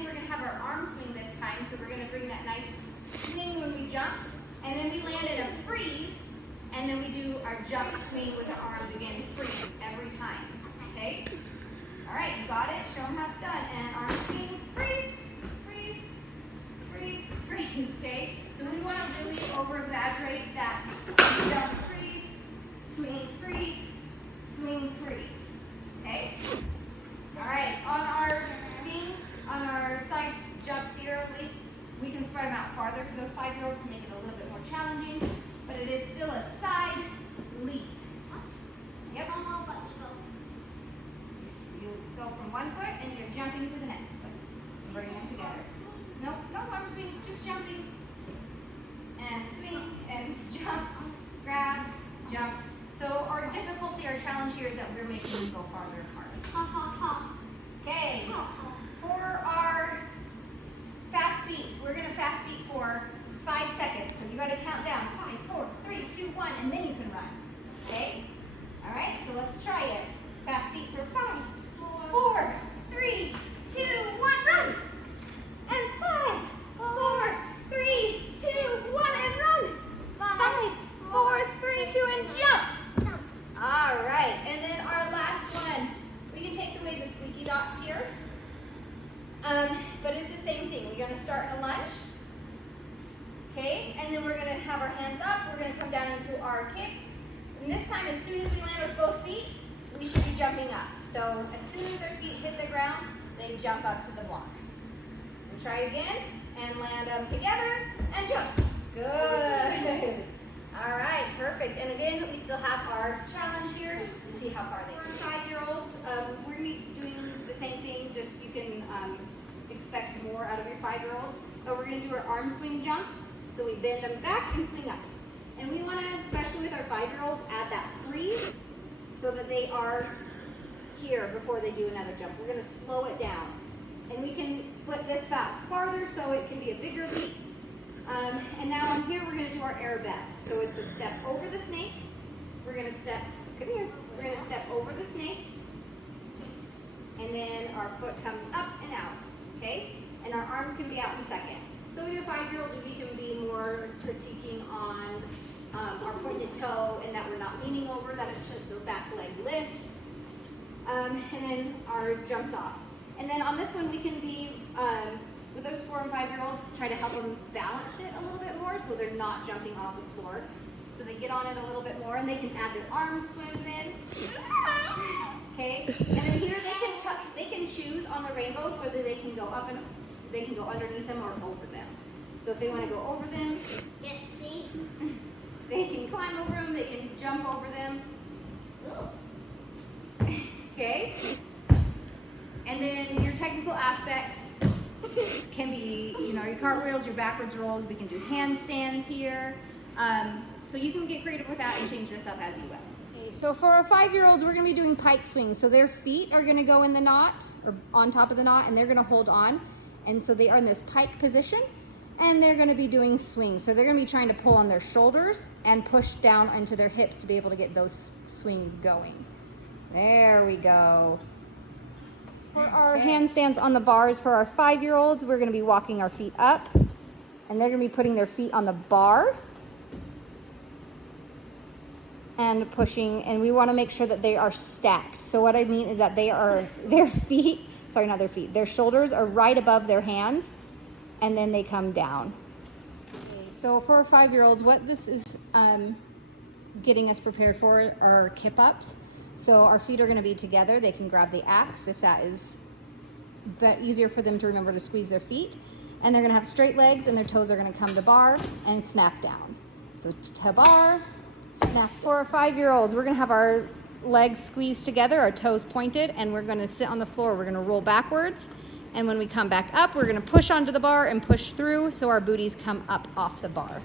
again, we're gonna have our arm swing this time, so we're gonna bring that nice swing when we jump, and then we land in a freeze, and then we do our jump swing with our arms again, freeze every time, okay? All right, you got it? Show them how it's done. And arm swing, freeze, freeze, freeze, freeze, okay? So we want to really over-exaggerate that jump, freeze, swing, freeze, okay? All right, on our wings, on our side jumps here, we can spread them out farther for those 5-year-olds to make it a little bit more challenging, but it is still a side leap. Yep. You go from one foot and you're jumping to the next foot. Bring them together. No arm swings, just jumping. And swing and jump, grab, jump. So our difficulty, our challenge here is that we're making them go farther apart. Okay. For our fast feet, we're going to fast feet for 5 seconds. So you got to count down 5, 4, 3, 2, 1, and then you can run. Okay? All right, so let's try it. Fast feet for 5, 4, 3, 2, 1, run. And 5, 4, 3, 2, 1, and run. 5, 4, 3, 2, and jump. All right, and then our last one. We can take away the squeaky dots here. But it's the same thing. We're going to start in a lunge. Okay, and then we're going to have our hands up. We're going to come down into our kick. And this time, as soon as we land with both feet, we should be jumping up. So as soon as their feet hit the ground, they jump up to the block. And try it again, and land them together, and jump. Good. All right, perfect. And again, we still have our challenge here to see how far they can. For 5-year-olds, we're going to be doing the same thing, just you can expect more out of your 5-year-olds. But we're going to do our arm swing jumps. So we bend them back and swing up. And we want to, especially with our 5-year-olds, add that freeze so that they are here before they do another jump. We're going to slow it down. And we can split this back farther so it can be a bigger leap. And now on here, we're going to do our arabesque. So it's a step over the snake. We're going to step, come here. We're going to step over the snake. And then our foot comes up and out, okay? And our arms can be out in second. So with your 5-year-olds, we can be more critiquing on our pointed toe and that we're not leaning over, that it's just a back leg lift. And then our jumps off. And then on this one, we can be, with those 4 and 5-year-olds, try to help them balance it a little bit more so they're not jumping off the floor. So they get on it a little bit more and they can add their arm swims in. Okay, and then here they can choose on the rainbows whether they can go up and they can go underneath them or over them. So if they want to go over them, Yes, please. they can climb over them, they can jump over them. Okay, and then your technical aspects can be, your cartwheels, your backwards rolls. We can do handstands here. So you can get creative with that and change this up as you will. Okay, so for our 5-year-olds, we're going to be doing pike swings. So their feet are going to go in the knot or on top of the knot, and they're going to hold on. And so they are in this pike position, and they're going to be doing swings. So they're going to be trying to pull on their shoulders and push down into their hips to be able to get those swings going. There we go. For our handstands on the bars for our 5-year-olds, we're going to be walking our feet up, and they're going to be putting their feet on the bar and pushing, and we want to make sure that they are stacked. So what I mean is that their feet, sorry, not their feet, their shoulders are right above their hands, and then they come down. Okay, so for our 5-year-olds, what this is getting us prepared for are kip-ups. So our feet are going to be together. They can grab the axe if that is easier for them to remember to squeeze their feet. And they're going to have straight legs, and their toes are going to come to bar and snap down. So to bar, snap. For our 5-year-olds, we're going to have our legs squeezed together, our toes pointed, and we're going to sit on the floor. We're going to roll backwards. And when we come back up, we're going to push onto the bar and push through so our booties come up off the bar.